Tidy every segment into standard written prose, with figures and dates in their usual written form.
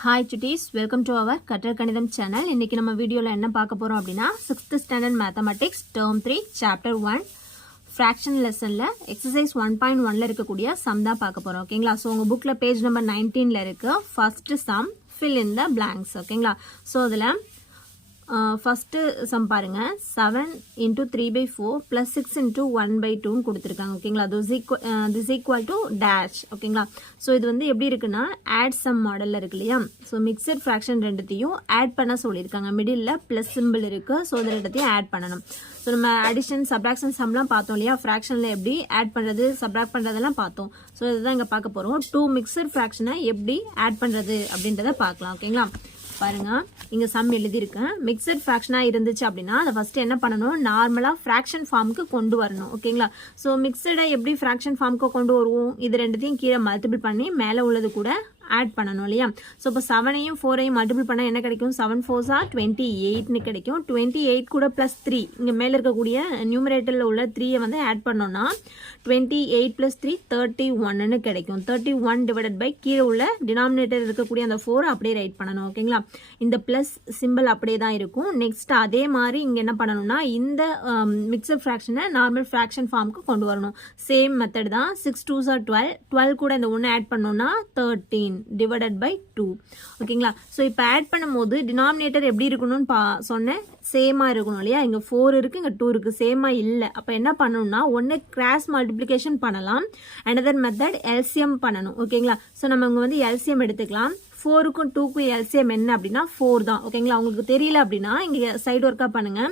Hi chutties, welcome to our கற்றல் கணிதம் channel. இன்னைக்கு நம்ம வீடியோல என்ன பார்க்க போறோம் அப்படினா 6th standard mathematics term 3 chapter 1 fraction lessonல exercise 1.1ல இருக்கக்கூடிய sum தான் பார்க்க போறோம். ஓகேங்களா? சோ உங்க bookல page number 19ல இருக்கு first sum fill in the blanks. ஓகேங்களா? சோ அதுல first sum பாருங்க 7 into 3 by 4 plus 6 into 1 by 2 கொடுத்திருக்காங்க. ஓகேங்களா? this equal to dash. ஓகேங்களா? சோ இது வந்து எப்படி இருக்குன்னா add sum மாடல்ல இருக்கு இல்லையா? சோ mixed fraction ரெண்டுத்தையும் add பண்ண சொல்லிருக்காங்க. மிடில்ல plus symbol இருக்கு. சோ இது ரெண்டுத்தையும் add பண்ணனும். சோ நம்ம addition subtraction sumலாம் பார்த்தோம் இல்லையா? fractionல எப்படி add பண்றது subtract பண்றதெல்லாம் பார்த்தோம். சோ இதுதான் இங்க பார்க்க போறோம். two mixed fraction எப்படி add பண்றது அப்படின்றத பார்க்கலாம். ஓகேங்களா? பாருங்க இங்க சம் எழுதி இருக்கேன். மிக்ஸ்ட் ஃபிராக்ஷனா இருந்துச்சு அப்படினா அத ஃபர்ஸ்ட் என்ன பண்ணனும் நார்மலா ஃபிராக்ஷன் ஃபார்முக்கு கொண்டு வரணும். ஓகேங்களா? சோ மிக்ஸ்டை எப்படி ஃபிராக்ஷன் ஃபார்முக்கு கொண்டு வருவோம்? இது ரெண்டுத்தையும் கீழ மல்டிபிள் பண்ணி மேல உள்ளது கூட add பண்ணனும் இல்லையா? சோ இப்போ 7ஐயும் 4ஐயும் மல்டிபிள் பண்ணா என்ன கிடைக்கும்? 7 4s are 28 னு கிடைக்கும். 28 கூட plus 3 இங்க மேல இருக்க கூடிய நியூமரேட்டர்ல உள்ள 3ஐ வந்து ஆட் பண்ணோம்னா 28 plus 3 31 னு கிடைக்கும். 31 divided by கீழ உள்ள டினாமினேட்டர் இருக்க கூடிய அந்த 4 அப்படியே ரைட் பண்ணனும். ஓகேங்களா? இந்த பிளஸ் சிம்பல் அப்படியே தான் இருக்கும். நெக்ஸ்ட் அதே மாதிரி இங்க என்ன பண்ணனும்னா இந்த மிக்ஸ்ட் ஃபிராக்ஷனை நார்மல் ஃபிராக்ஷன் ஃபார்முக்கு கொண்டு வரணும். சேம் மெத்தட் தான். 6 2s are 12. 12 கூட இந்த 1 ஆட் பண்ணோம்னா 13 divided by 2. ஓகேங்களா? சோ இப்போ ஆட் பண்ணும்போது டினாமினேட்டர் எப்படி இருக்கணும்னு சொன்னேன். சேமா இருக்கணும் இல்லையா? இங்க 4 இருக்கு, இங்க 2 இருக்கு. சேமா இல்ல. அப்ப என்ன பண்ணனும்னா ஒன்னு கிராஸ் மல்டிப்ளிகேஷன் பண்ணலாம். another method LCM பண்ணனும். ஓகேங்களா? சோ நம்ம இங்க வந்து LCM எடுத்துக்கலாம். 4க்கும் 2க்கும் LCM என்ன அப்படினா 4 தான். ஓகேங்களா? உங்களுக்கு தெரியல அப்படினா இங்க சைடு வர்க்கா பண்ணுங்க.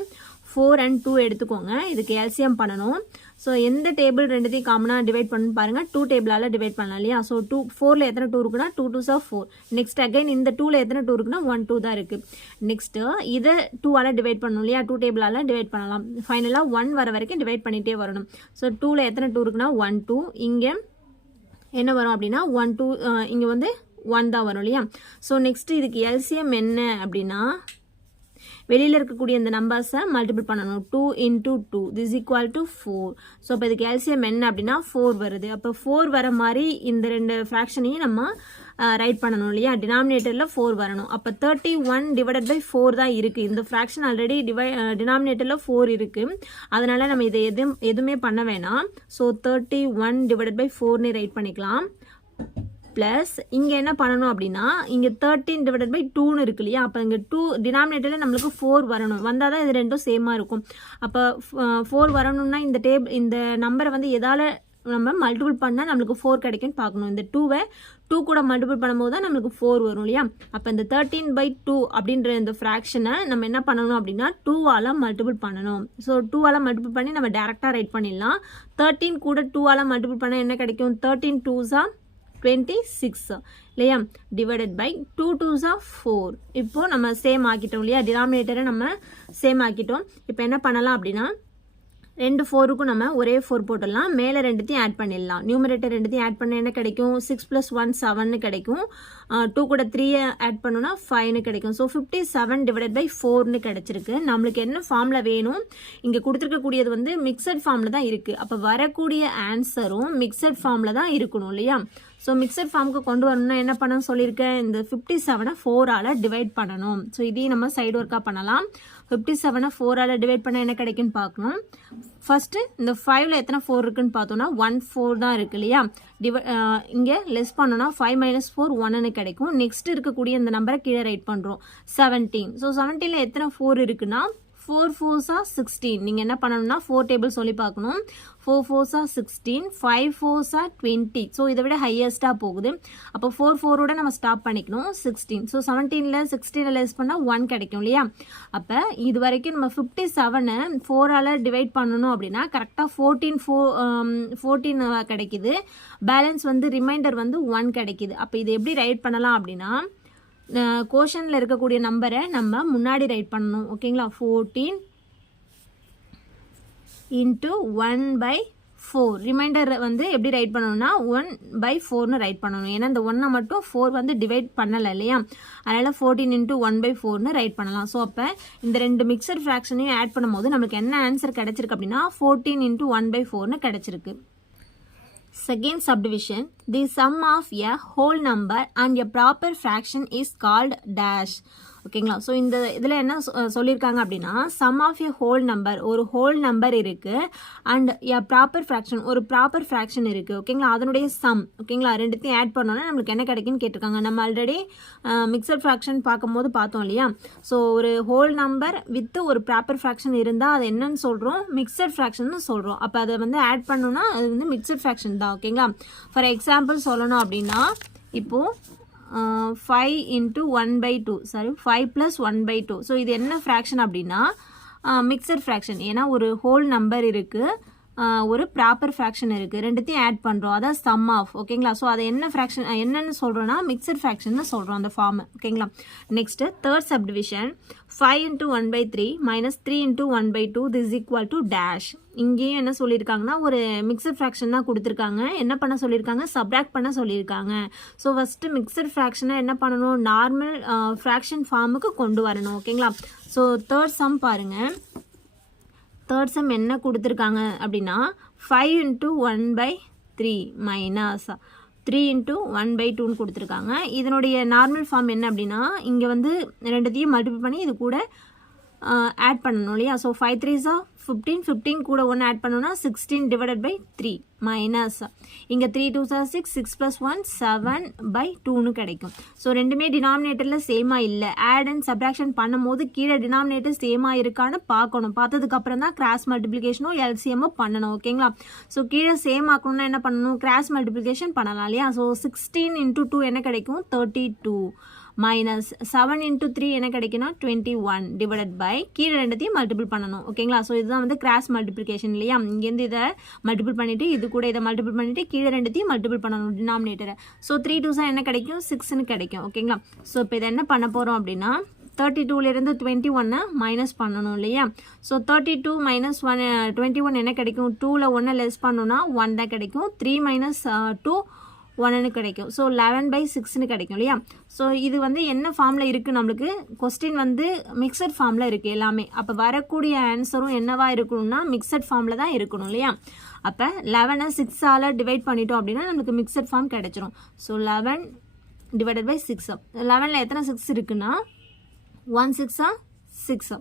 4 and 2 எடுத்துக்கோங்க. இதுக்கு LCM பண்ணனும். சோ எந்த டேபிள் ரெண்டுத்தையும் காமனா டிவைட் பண்ணனும் பாருங்க. 2 டேபிளால டிவைட் பண்ணலாம் இல்லையா? சோ 4ல எத்தனை 2 இருக்குனா 2 2s are 4. நெக்ஸ்ட் அகைன் இந்த 2ல எத்தனை 2 இருக்குனா 1 2 தான் இருக்கு. நெக்ஸ்ட் இத 2 ஆல டிவைட் பண்ணனும் இல்லையா? 2 டேபிளால டிவைட் பண்ணலாம். ஃபைனலா 1 வர வரைக்கும் டிவைட் பண்ணிட்டே வரணும். சோ 2ல எத்தனை 2 இருக்குனா 1 2. இங்க என்ன வரும் அப்படினா 1 2 இங்க வந்து 1 தான் வரும் இல்லையா? சோ நெக்ஸ்ட் இதுக்கு LCM என்ன அப்படினா வெளியில இருக்கக்கூடிய இந்த நம்பர்ஸை மல்டிபிள் பண்ணணும். 2 into 2 this equal to 4. So இப்போ இதுக்கு LCM என்ன அப்படின்னா 4 வருது. அப்போ 4 வர மாதிரி இந்த ரெண்டு ஃப்ராக்ஷனையும் நம்ம ரைட் பண்ணணும் இல்லையா? டினாமினேட்டரில் 4 வரணும். அப்போ 31 divided by 4 தான் இருக்குது. இந்த ஃப்ராக்ஷன் ஆல்ரெடி டினாமினேட்டரில் 4 இருக்குது. அதனால் நம்ம இதை எதுவுமே பண்ண வேணாம். ஸோ 31 divided by 4னு ரைட் பண்ணிக்கலாம். பிளஸ் இங்க என்ன பண்ணணும் அப்படின்னா இங்க 13 divided by 2னு இருக்கு இல்லையா? அப்ப இங்க 2 டினாமினேட்டர்ல நம்மளுக்கு 4 வரணும். வந்தாதான் இது ரெண்டும் சேமா இருக்கும். அப்ப 4 வரணும்னா இந்த நம்பரை வந்து எதால நம்ம மல்டிபிள் பண்ணா நம்மளுக்கு 4 கிடைக்கும்னு பார்க்கணும். இந்த 2வை 2 கூட மல்டிபிள் பண்ணும்போது தான் நம்மளுக்கு 4 வரும் இல்லையா? அப்ப இந்த 13 by 2 அப்படின்ற இந்த ஃபிராக்ஷனை நம்ம என்ன பண்ணணும் அப்படின்னா 2ஆல மல்டிபிள் பண்ணணும். ஸோ 2ஆல மல்டிபிள் பண்ணி நம்ம டைரக்டா ரைட் பண்ணிடலாம். 13 கூட 2ஆல மல்டிபிள் பண்ணா என்ன கிடைக்கும்? 13 2s are 26 இல்லையா? Divided by 2 2s are 4. இப்போ நம்ம சேம் ஆக்கிட்டோம் இல்லையா? டினாமினேட்டரை நம்ம சேம் ஆக்கிட்டோம். இப்போ என்ன பண்ணலாம் அப்படின்னா ரெண்டு 4க்கும் நம்ம ஒரே 4 போட்டுடலாம். மேலே ரெண்டுத்தையும் ஆட் பண்ணிடலாம். நியூமரேட்டர் ரெண்டுத்தையும் ஆட் பண்ண என்ன கிடைக்கும்? 6 plus 1 7னு கிடைக்கும். 2 கூட 3 ஆட் பண்ணோம்னா 5னு கிடைக்கும். ஸோ 57 divided by 4னு கிடைச்சிருக்கு. நம்மளுக்கு என்ன ஃபார்ம்ல வேணும்? இங்கே கொடுத்துருக்கக்கூடியது வந்து மிக்சட் ஃபார்ம்ல தான் இருக்கு. அப்போ வரக்கூடிய ஆன்சரும் மிக்சட் ஃபார்ம்ல தான் இருக்கணும் இல்லையா? ஸோ மிக்சட் ஃபார்முக்கு கொண்டு வரணும்னா என்ன பண்ணணும்னு சொல்லியிருக்கேன். இந்த 57ஐ 4ஆல டிவைட் பண்ணணும். ஸோ இதையும் நம்ம சைடு ஒர்க்காக பண்ணலாம். 57ஐ 4ஆல டிவைட் பண்ண என்ன கிடைக்குன்னு பார்க்கணும். ஃபர்ஸ்ட் இந்த 5ல எத்தனை 4 இருக்குன்னு பார்த்தோம்னா 1 4 தான் இருக்கு இல்லையா? இங்கே லெஸ் பண்ணோம்னா 5 minus 4 1னு கிடைக்கும். நெக்ஸ்ட் இருக்கக்கூடிய இந்த நம்பரை கீழே ரைட் பண்ணுறோம் 17. ஸோ 17ல எத்தனை 4 இருக்குன்னா 4 4s are 16. நீங்க என்ன பண்ணணும்னா 4 டேபிள் சொல்லி பார்க்கணும். 4 4s are 16. 5 4s are 20. So இதை விட ஹையஸ்டா போகுது. அப்போ 4 4ஓட நம்ம ஸ்டாப் பண்ணிக்கணும். 16. ஸோ 17ல 16 லெஸ் பண்ணா 1 கிடைக்கும் இல்லையா? அப்போ இது வரைக்கும் நம்ம 57ஐ 4ஆல டிவைட் பண்ணணும் அப்படின்னா கரெக்டாக 14 கிடைக்குது. பேலன்ஸ் வந்து ரிமைண்டர் வந்து 1 கிடைக்குது. அப்போ இது எப்படி ரைட் பண்ணலாம் அப்படின்னா கோஷன்ல இருக்கக்கூடிய நம்பரை நம்ம முன்னாடி ரைட் பண்ணணும். ஓகேங்களா? 14 into 1 by 4. ரிமைண்டர் வந்து எப்படி ரைட் பண்ணணும்னா 1 by 4னு ரைட் பண்ணணும். ஏன்னா இந்த 1 மட்டும் 4 வந்து டிவைட் பண்ணல இல்லையா? அதனால 14 into 1 by 4னு ரைட் பண்ணலாம். ஸோ அப்போ இந்த ரெண்டு மிக்சர் ஃப்ராக்ஷனையும் ஆட் பண்ணும்போது நம்மளுக்கு என்ன ஆன்சர் கிடைச்சிருக்கு அப்படின்னா 14 into 1 by 4னு கிடைச்சிருக்கு. Second subdivision, the sum of a whole number and a proper fraction is called dash. ஓகேங்களா. ஸோ இந்த இதில் என்ன சொல்லியிருக்காங்க அப்படின்னா sum of a whole number, ஒரு ஹோல் நம்பர் இருக்குது, அண்ட் எ ப்ராப்பர் ஃப்ராக்ஷன், ஒரு ப்ராப்பர் ஃப்ராக்ஷன் இருக்குது. ஓகேங்களா. அதனுடைய சம், ஓகேங்களா, ரெண்டுத்தையும் ஆட் பண்ணோன்னா நம்மளுக்கு என்ன கிடைக்குன்னு கேட்டிருக்காங்க. நம்ம ஆல்ரெடி மிக்சர் ஃப்ராக்ஷன் பார்க்கும்போது பார்த்தோம் இல்லையா. ஸோ ஒரு ஹோல் நம்பர் வித் ஒரு ப்ராப்பர் ஃப்ராக்ஷன் இருந்தால் அது என்னன்னு சொல்கிறோம், மிக்சர் ஃப்ராக்ஷன் சொல்கிறோம். அப்போ அதை வந்து ஆட் பண்ணோன்னா அது வந்து மிக்சர் ஃப்ராக்ஷன் தான். ஓகேங்களா. ஃபார் எக்ஸாம்பிள் சொல்லணும் அப்படின்னா இப்போது 5 into 1/2, சாரி 5 plus 1/2. ஸோ இது என்ன ஃப்ராக்ஷன் அப்படின்னா மிக்சர் ஃப்ராக்ஷன். ஏன்னா ஒரு ஹோல் நம்பர் இருக்குது, ஒரு ப்ராப்பர் ஃப்ராக்ஷன் இருக்குது, ரெண்டுத்தையும் ஆட் பண்ணுறோம், அதான் சம் ஆஃப். ஓகேங்களா. ஸோ அதை என்ன ஃப்ராக்ஷன் என்னென்னு சொல்கிறோன்னா மிக்சர் ஃப்ராக்ஷன் சொல்கிறோம் அந்த ஃபார்ம். ஓகேங்களா. Next third subdivision, 5 into 1/3 minus 3 into 1/2 this is equal to dash. இங்கேயும் என்ன சொல்லியிருக்காங்கன்னா ஒரு மிக்சர் ஃப்ராக்ஷன் தான் கொடுத்துருக்காங்க. என்ன பண்ண சொல்லியிருக்காங்க, சப்ராக்ட் பண்ண சொல்லியிருக்காங்க. ஸோ ஃபஸ்ட்டு மிக்சர் ஃப்ராக்ஷனை என்ன பண்ணணும், நார்மல் ஃப்ராக்ஷன் ஃபார்முக்கு கொண்டு வரணும். ஓகேங்களா. ஸோ தேர்ட் சம் பாருங்கள். தேர்ட் சம் என்ன கொடுத்துருக்காங்க அப்படின்னா 5 into 1/3 மைனஸ் 3 into 1/2 கொடுத்துருக்காங்க. இதனுடைய நார்மல் ஃபார்ம் என்ன அப்படின்னா இங்கே வந்து ரெண்டுத்தையும் மல்டிபிள் பண்ணி இது கூட ஆட் பண்ணணும் இல்லையா. ஸோ 5 3s 15, 15 கூட 1 ஆட் பண்ணோன்னா 16 divided by 3 மைனஸ் இங்கே 3 2s 6, 6 plus 1 7/2 கிடைக்கும். ஸோ ரெண்டுமே டினாமினேட்டரில் சேமாக இல்லை. ஆட் அண்ட் சப்ராக்ஷன் பண்ணும்போது கீழே டினாமினேட்டர் சேமாக இருக்கான்னு பார்க்கணும். பார்த்ததுக்கப்புறம் தான் கிராஸ் மல்டிப்ளிகேஷனோ எல்சிஎம்மோ பண்ணணும். ஓகேங்களா. ஸோ கீழே சேம் ஆக்கணும்னா என்ன பண்ணணும், கிராஸ் மல்டிப்ளிகேஷன் பண்ணலாம் இல்லையா. ஸோ 16 into 2 என்ன கிடைக்கும், 32 மைனஸ் 7 into 3 என்ன கிடைக்குன்னா 21 டிவைடட் பை கீழே ரெண்டுத்தையும் மல்டிபிள் பண்ணணும். ஓகேங்களா. ஸோ இதுதான் வந்து கிராஸ் மல்டிப்ளிகேஷன் இல்லையா. இங்கேருந்து இதை மல்டிபிள் பண்ணிவிட்டு இது கூட இதை மல்டிபிள் பண்ணிவிட்டு கீழே ரெண்டுத்தையும் மல்டிபிள் பண்ணணும் டினாமினேட்டரை. ஸோ 3 2s என்ன கிடைக்கும், 6ன்னு கிடைக்கும். ஓகேங்களா. ஸோ இப்போ இதை என்ன பண்ண போகிறோம் அப்படின்னா 32லேருந்து 21 மைனஸ் பண்ணணும் இல்லையா. ஸோ 32 minus 1 21 என்ன கிடைக்கும், 2ல் 1 லெஸ் பண்ணோன்னா 1 தான் கிடைக்கும். 3 minus 2 1ன்னு கிடைக்கும். ஸோ 11/6ன்னு கிடைக்கும் இல்லையா. ஸோ இது வந்து என்ன ஃபார்மில் இருக்குது, நம்மளுக்கு கொஸ்டின் வந்து மிக்சட் ஃபார்மில் இருக்குது எல்லாமே. அப்போ வரக்கூடிய ஆன்சரும் என்னவா இருக்கணும்னா மிக்சட் ஃபார்மில் தான் இருக்கணும் இல்லையா. அப்போ 11 6ஆல் டிவைட் பண்ணிட்டோம் அப்படின்னா நம்மளுக்கு மிக்சட் ஃபார்ம் கிடைச்சிரும். So 11 divided by 6. 11ல் எத்தனை 6 இருக்குன்னா 1 6 6,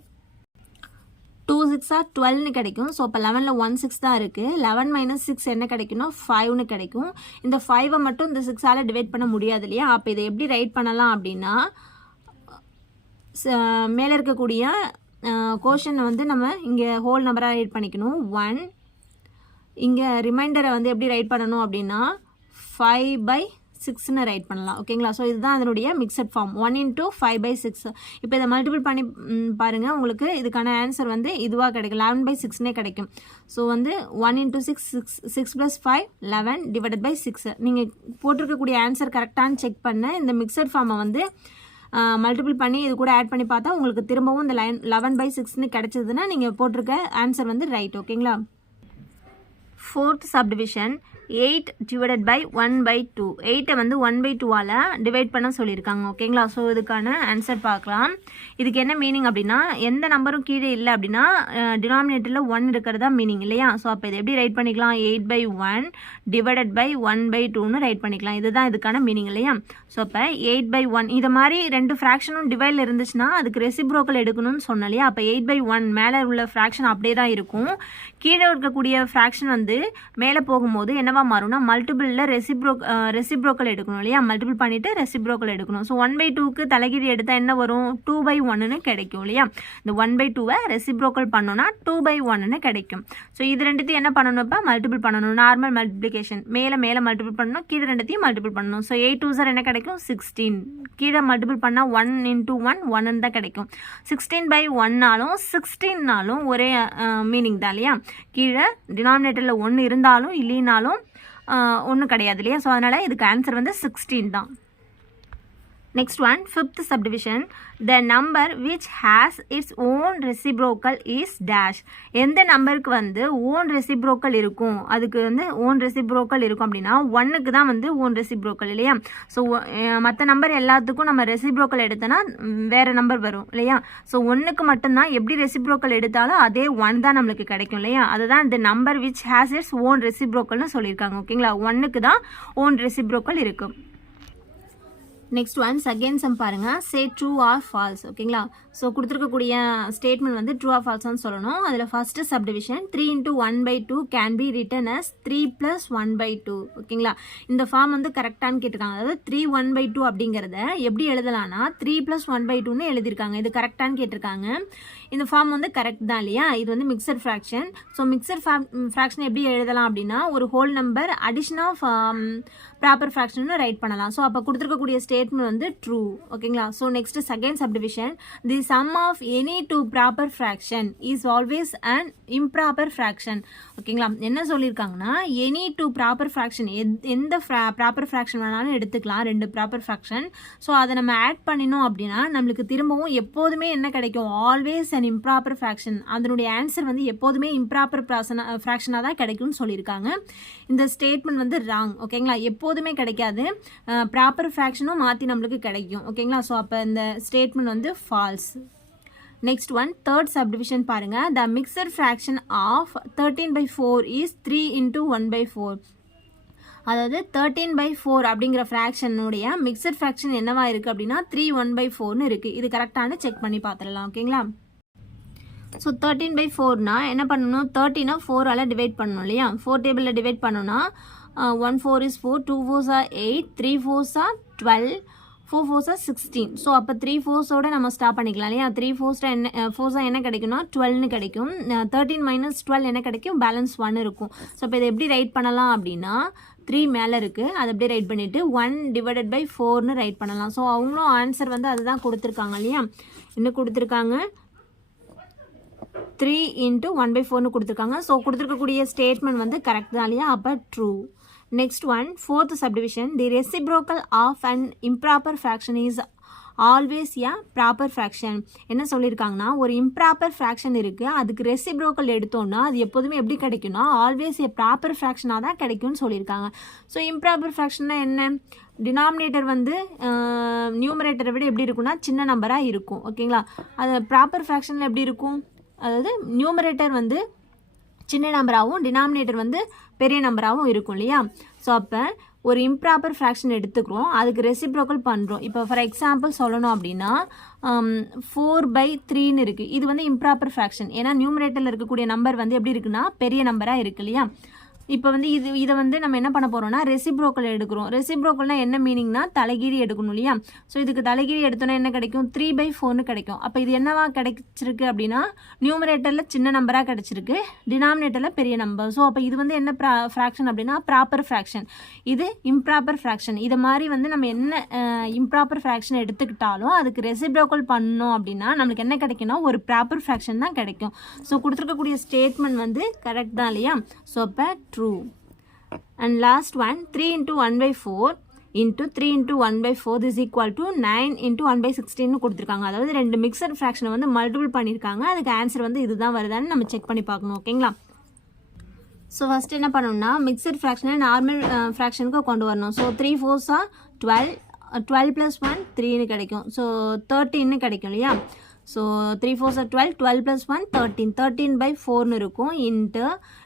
2 6 12ன்னு கிடைக்கும். ஸோ இப்போ 11ல் 1 6 தான் இருக்குது. 11 minus 6 என்ன கிடைக்குன்னா 5ன்னு கிடைக்கும். இந்த 5ஐ மட்டும் இந்த 6ஆல் டிவைட் பண்ண முடியாது இல்லையா. அப்போ இதை எப்படி ரைட் பண்ணலாம் அப்படின்னா மேலே இருக்கக்கூடிய கோஷனை வந்து நம்ம இங்கே ஹோல் நம்பராக ரைட் பண்ணிக்கணும் 1. இங்கே ரிமைண்டரை வந்து எப்படி ரைட் பண்ணணும் அப்படின்னா 5/6ன்னு ரைட் பண்ணலாம். ஓகேங்களா. ஸோ இதுதான் அதனுடைய மிக்சட் ஃபார்ம் 1 into 5/6. இப்போ இதை மல்டிபிள் பண்ணி பாருங்கள், உங்களுக்கு இதுக்கான ஆன்சர் வந்து இதுவாக கிடைக்கும், 11/6னே கிடைக்கும். ஸோ வந்து 1 into 6 6 plus 5 11 divided by 6. நீங்கள் போட்டிருக்கக்கூடிய ஆன்சர் கரெக்டானு செக் பண்ண இந்த மிக்சட் ஃபார்மை வந்து மல்டிபிள் பண்ணி இது கூட ஆட் பண்ணி பார்த்தா உங்களுக்கு திரும்பவும் இந்த 11/6ன்னு கிடைச்சதுன்னா நீங்கள் போட்டிருக்க ஆன்சர் வந்து ரைட். ஓகேங்களா. Fourth subdivision 8 divided by 1/2. 8ஐ வந்து 1/2ஆல் டிவைட் பண்ண சொல்லியிருக்காங்க. ஓகேங்களா. ஸோ இதுக்கான ஆன்சர் பார்க்கலாம். இதுக்கு என்ன மீனிங் அப்படின்னா எந்த நம்பரும் கீழே இல்லை அப்படின்னா டினாமினேட்டரில் 1 இருக்கிறதா மீனிங் இல்லையா. ஸோ அப்போ இதை எப்படி ரைட் பண்ணிக்கலாம், 8/1 divided by 1/2ன்னு ரைட் பண்ணிக்கலாம். இதுதான் இதுக்கான மீனிங் இல்லையா. ஸோ அப்போ 8/1 இதை மாதிரி ரெண்டு ஃப்ராக்ஷனும் டிவைடில் இருந்துச்சுன்னா அதுக்கு ரெசிப்ரோக்கல் எடுக்கணும்னு சொன்னோம் இல்லையா. அப்போ 8/1 மேலே உள்ள ஃப்ராக்ஷன் அப்படியே தான் இருக்கும். கீழே இருக்கக்கூடிய ஃப்ராக்ஷன் வந்து மேலே போகும்போது என்னவா மாறும்னா மல்டிபிளில் ரெசிப்ரோக்கல் எடுக்கணும் இல்லையா. மல்டிபிள் பண்ணிவிட்டு ரெசிப்ரோக்கல் எடுக்கணும். ஸோ 1/2க்கு தலைகீழ் எடுத்தால் என்ன வரும், 2/1ன்னு கிடைக்கும் இல்லையா. இந்த 1/2வை ரெசிப்ரோக்கல் பண்ணோன்னா 2/1ன்னு கிடைக்கும். ஸோ இது ரெண்டுத்தையும் என்ன பண்ணணும், இப்போ மல்டிபிள் பண்ணணும். நார்மல் மல்டிப்ளிகேஷன் மேலே மல்டிபிள் பண்ணணும், கீழே ரெண்டுத்தையும் மல்டிபிள் பண்ணணும். ஸோ 8 2s என்ன கிடைக்கும் 16. கீழே மல்டிபிள் பண்ணால் 1 into 1 1ன்னு தான் கிடைக்கும். 16/1னாலும் 16னாலும் ஒரே மீனிங் தான் இல்லையா. கீழே டினாமினேட்டரில் 1 இருந்தாலும் இல்லைனாலும் ஒன்றும் கிடையாது இல்லையா. ஸோ அதனால் இதுக்கு ஆன்சர் வந்து 16 தான். Next one, fifth subdivision, the number which has its own reciprocal is dash. எந்த நம்பருக்கு வந்து ஓன் ரெசிப்ரோக்கல் இருக்கும், அதுக்கு வந்து ஓன் ரெசிப்ரோக்கல் இருக்கும் அப்படின்னா ஒன்னுக்கு தான் வந்து ஓன் ரெசிப்ரோக்கல் இல்லையா. ஸோ மற்ற நம்பர் எல்லாத்துக்கும் நம்ம ரெசிப்ரோக்கல் எடுத்தோன்னா வேறு நம்பர் வரும் இல்லையா. ஸோ ஒன்றுக்கு மட்டும்தான் எப்படி ரெசிப்ரோக்கல் எடுத்தாலும் அதே ஒன் தான் நம்மளுக்கு கிடைக்கும் இல்லையா. அதுதான் இந்த number which has its own ரெசிப்ரோக்கல்னு சொல்லியிருக்காங்க ஓகேங்களா. ஒன்றுக்கு தான் ஓன் ரெசிப்ரோக்கல் இருக்கும். நெக்ஸ்ட் ஒன் செகண்ட் சம் பாருங்க, சே ட்ரூ ஆர் ஃபால்ஸ் ஓகேங்களா. ஸோ கொடுத்துருக்கக்கூடிய ஸ்டேட்மெண்ட் வந்து ட்ரூ ஆர் ஃபால்ஸ்னு சொல்லணும். அதில் first subdivision 3 into 1/2 can be written as 3 + 1/2 ஓகேங்களா. இந்த ஃபார்ம் வந்து கரெக்டானு கேட்டிருக்காங்க. அதாவது 3 1/2 அப்படிங்கிறத எப்படி எழுதலாம்னா 3 + 1/2ன்னு எழுதியிருக்காங்க. இது கரெக்டானு கேட்டிருக்காங்க. இந்த ஃபார்ம் வந்து கரெக்ட் தான் இல்லையா. இது வந்து mixture fraction. So mixture fraction எப்படி எழுதலாம் அப்படின்னா ஒரு whole number addition of proper fraction write பண்ணலாம். ஸோ அப்போ கொடுத்துருக்கக்கூடிய ஸ்டேட்மெண்ட் வந்து ட்ரூ ஓகேங்களா. So next second subdivision, the sum of any two proper fraction is always and improper fraction ஓகேங்களா. என்ன சொல்லியிருக்காங்கன்னா எனி டூ ப்ராப்பர் ஃப்ராக்ஷன், எந்த ப்ராப்பர் ஃப்ராக்ஷன் வேணாலும் எடுத்துக்கலாம், ரெண்டு ப்ராப்பர் ஃப்ராக்ஷன். ஸோ அதை நம்ம ஆட் பண்ணினோம் அப்படின்னா நம்மளுக்கு திரும்பவும் எப்போதுமே என்ன கிடைக்கும், ஆல்வேஸ் அண்ட் இம்ப்ராப்பர் ஃப்ராக்ஷன். அதனுடைய ஆன்சர் வந்து எப்போதுமே இம்ப்ராப்பர் ஃப்ராக்ஷனாக தான் கிடைக்கும்னு சொல்லியிருக்காங்க. இந்த ஸ்டேட்மெண்ட் வந்து ராங் ஓகேங்களா. எப்போதுமே கிடைக்காது, ப்ராப்பர் ஃப்ராக்ஷனும் மாற்றி நம்மளுக்கு கிடைக்கும் ஓகேங்களா. ஸோ அப்போ இந்த ஸ்டேட்மெண்ட் வந்து false. Next one third subdivision பாருங்க, the mixture fraction of 13/4 is 3 into 1/4. அதாவது 13/4 அப்படிங்கிற ஃப்ராக்ஷனுடைய மிக்சர் ஃப்ராக்ஷன் என்னவா இருக்குது அப்படின்னா 3 1/4ன்னு இருக்குது. இது கரெக்டானு செக் பண்ணி பார்த்துடலாம் ஓகேங்களா. ஸோ 13/4னா என்ன பண்ணணும், 13 4ஆல் டிவைட் பண்ணணும் இல்லையா. 4 டேபிளில் டிவைட் பண்ணோன்னா 1 4 is 4, 2 4s are 8, 3 4s are 12, 4 4s are 16. So அப்போ 3 4ஸோட நம்ம ஸ்டாப் பண்ணிக்கலாம் இல்லையா. 3 4s என்ன கிடைக்கும்னா 12ன்னு கிடைக்கும். 13 - 12 என்ன கிடைக்கும், பேலன்ஸ் 1 இருக்கும். ஸோ இப்போ இதை எப்படி ரைட் பண்ணலாம் அப்படின்னா 3 மேலே இருக்குது, அதை அப்படியே ரைட் பண்ணிவிட்டு 1/4ன்னு ரைட் பண்ணலாம். ஸோ அவங்களும் ஆன்சர் வந்து அதுதான் கொடுத்துருக்காங்க இல்லையா. என்ன கொடுத்துருக்காங்க, 3 into 1/4ன்னு கொடுத்துருக்காங்க. ஸோ கொடுத்துருக்கக்கூடிய ஸ்டேட்மெண்ட் வந்து கரெக்ட் தான் இல்லையா. அப்போ true. Next one fourth subdivision, the reciprocal of and improper fraction is always a proper fraction. என்ன சொல்லியிருக்காங்கன்னா ஒரு இம்ப்ராப்பர் ஃப்ராக்ஷன் இருக்குது, அதுக்கு ரெசிப்ரோக்கல் எடுத்தோம்னா அது எப்போதுமே எப்படி கிடைக்கும்னா ஆல்வேஸ் ஏ ப்ராப்பர் ஃப்ராக்ஷனாக தான் கிடைக்கும்னு சொல்லியிருக்காங்க. ஸோ இம்ப்ராப்பர் ஃப்ராக்ஷன்னா என்ன, டினாமினேட்டர் வந்து நியூமரேட்டரை விட எப்படி இருக்குன்னா சின்ன நம்பராக இருக்கும் ஓகேங்களா. அது ப்ராப்பர் ஃப்ராக்ஷனில் எப்படி இருக்கும், அதாவது நியூமரேட்டர் வந்து சின்ன நம்பராகவும் டினாமினேட்டர் வந்து பெரிய நம்பராகவும் இருக்கும் இல்லையா. ஸோ அப்போ ஒரு இம்ப்ராப்பர் ஃப்ராக்ஷன் எடுத்துக்கிறோம், அதுக்கு ரெசிப்ரோக்கல் பண்ணுறோம். இப்போ ஃபார் எக்ஸாம்பிள் சொல்லணும் அப்படின்னா 4/3ன்னு இருக்குது. இது வந்து இம்ப்ராப்பர் ஃப்ராக்ஷன், ஏன்னா நியூமரேட்டரில் இருக்கக்கூடிய நம்பர் வந்து எப்படி இருக்குன்னா பெரிய நம்பராக இருக்கு இல்லையா. இப்போ வந்து இதை வந்து நம்ம என்ன பண்ண போகிறோம்னா ரெசிப்ரோக்கல் எடுக்கிறோம். ரெசிப்ரோக்கல்னா என்ன மீனிங்னா தலைகீழி எடுக்கணும் இல்லையா. ஸோ இதுக்கு தலைகீழி எடுத்தோன்னா என்ன கிடைக்கும், 3/4ன்னு கிடைக்கும். அப்போ இது என்னவா கிடைச்சிருக்கு அப்படின்னா நியூமரேட்டரில் சின்ன நம்பராக கிடைச்சிருக்கு, டினாமினேட்டரில் பெரிய நம்பர். ஸோ அப்போ இது வந்து என்ன ஃப்ராக்ஷன் அப்படின்னா ப்ராப்பர் ஃப்ராக்ஷன், இது இம்ப்ராப்பர் ஃப்ராக்ஷன். இதை மாதிரி வந்து நம்ம என்ன இம்ப்ராப்பர் ஃப்ராக்ஷன் எடுத்துக்கிட்டாலும் அதுக்கு ரெசிப்ரோக்கல் பண்ணோம் அப்படின்னா நம்மளுக்கு என்ன கிடைக்கும்னா ஒரு ப்ராப்பர் ஃப்ராக்ஷன் தான் கிடைக்கும். ஸோ கொடுத்துருக்கக்கூடிய ஸ்டேட்மெண்ட் வந்து கரெக்ட் தான் இல்லையா. ஸோ அப்போ true. And last one, 3 into 1/4 into 3 into 1/4 is equal to 9 into 1/16 கொடுத்துருக்காங்க. அதாவது ரெண்டு மிக்சர் ஃப்ராக்ஷனை வந்து மல்டிபிள் பண்ணியிருக்காங்க, அதுக்கு ஆன்சர் வந்து இதுதான் வருதான்னு நம்ம செக் பண்ணி பார்க்கணும் ஓகேங்களா. ஸோ ஃபஸ்ட் என்ன பண்ணணும்னா மிக்சர் ஃப்ராக்ஷனை நார்மல் ஃப்ராக்ஷனுக்கு கொண்டு வரணும். ஸோ 3 4s are 12, 12 + 1 3ன்னு கிடைக்கும். ஸோ 13ன்னு கிடைக்கும் இல்லையா. ஸோ 3 4s are 12, 12 + 1 13, 13/4ன்னு இருக்கும் இன்ட்டு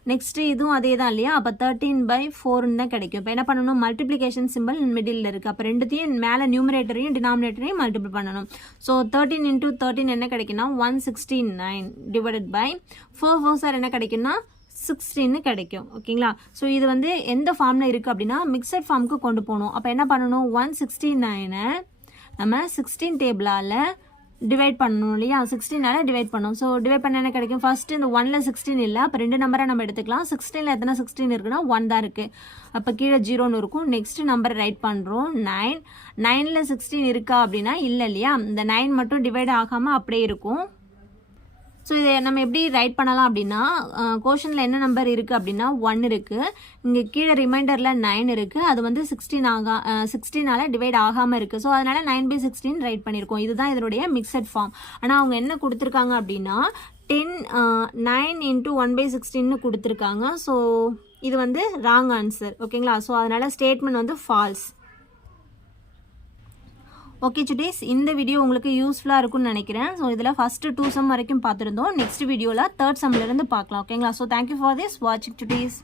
நெக்ஸ்ட்டு இதுவும் அதே தான் இல்லையா. அப்போ 13/4ன்னு தான் கிடைக்கும். இப்போ என்ன பண்ணணும், மல்டிப்ளிகேஷன் சிம்பிள் மிடில் இருக்குது. அப்போ ரெண்டுத்தையும் மேலே நியூமரேட்டரையும் டினாமினேட்டரையும் மல்டிபிள் பண்ணணும். ஸோ 13 into 13 என்ன கிடைக்குன்னா 169 டிவைடட் பை 4 4s are என்ன கிடைக்குன்னா 16ன்னு கிடைக்கும் ஓகேங்களா. ஸோ இது வந்து எந்த ஃபார்மில் இருக்குது அப்படின்னா மிக்சட் ஃபார்முக்கு கொண்டு போகணும். அப்போ என்ன பண்ணணும், 169 நம்ம 16 டேபிளால் டிவைட் பண்ணணும் இல்லையா. 16ஆல் டிவைட் பண்ணணும். ஸோ டிவைட் பண்ண என்ன கிடைக்கும், ஃபர்ஸ்ட் இந்த 1ல் 16 இல்லை, அப்போ ரெண்டு நம்பரை நம்ம எடுத்துக்கலாம். 16ல் எத்தனை 16 இருக்குன்னா 1 தான் இருக்குது, அப்போ கீழே 0ன்னு இருக்கும். நெக்ஸ்ட் நம்பரை ரைட் பண்ணுறோம் 9, 9ல் 16 இருக்கா அப்படின்னா இல்லை இல்லையா. இந்த 9 மட்டும் டிவைட் ஆகாமல் அப்படியே இருக்கும். ஸோ இதை நம்ம எப்படி ரைட் பண்ணலாம் அப்படின்னா கோஷனில் என்ன நம்பர் இருக்குது அப்படின்னா 1 இருக்குது, இங்கே கீழே ரிமைண்டரில் 9 இருக்குது, அது வந்து 16 டிவைட் ஆகாமல் இருக்குது. ஸோ அதனால் 9/16 ரைட் பண்ணியிருக்கோம். இதுதான் இதனுடைய மிக்சட் ஃபார்ம். ஆனால் அவங்க என்ன கொடுத்துருக்காங்க அப்படின்னா 9 × 1/16 கொடுத்துருக்காங்க. ஸோ இது வந்து ராங் ஆன்சர். ஓகேங்களா? ஸோ அதனால் ஸ்டேட்மெண்ட் வந்து ஃபால்ஸ். ஓகே சுட்டீஸ், இந்த வீடியோ உங்களுக்கு யூஸ்ஃபுல்லாக இருக்கும்னு நினைக்கிறேன். ஸோ இதில் ஃபஸ்ட்டு 2 சம் வரைக்கும் பார்த்துருந்தோம். நெக்ஸ்ட் வீடியோவில் 3rd சம்லேருந்து பார்க்கலாம். ஓகேங்களா? ஸோ தேங்க்யூ ஃபார் திஸ் வாட்சிங் சுட்டீஸ்.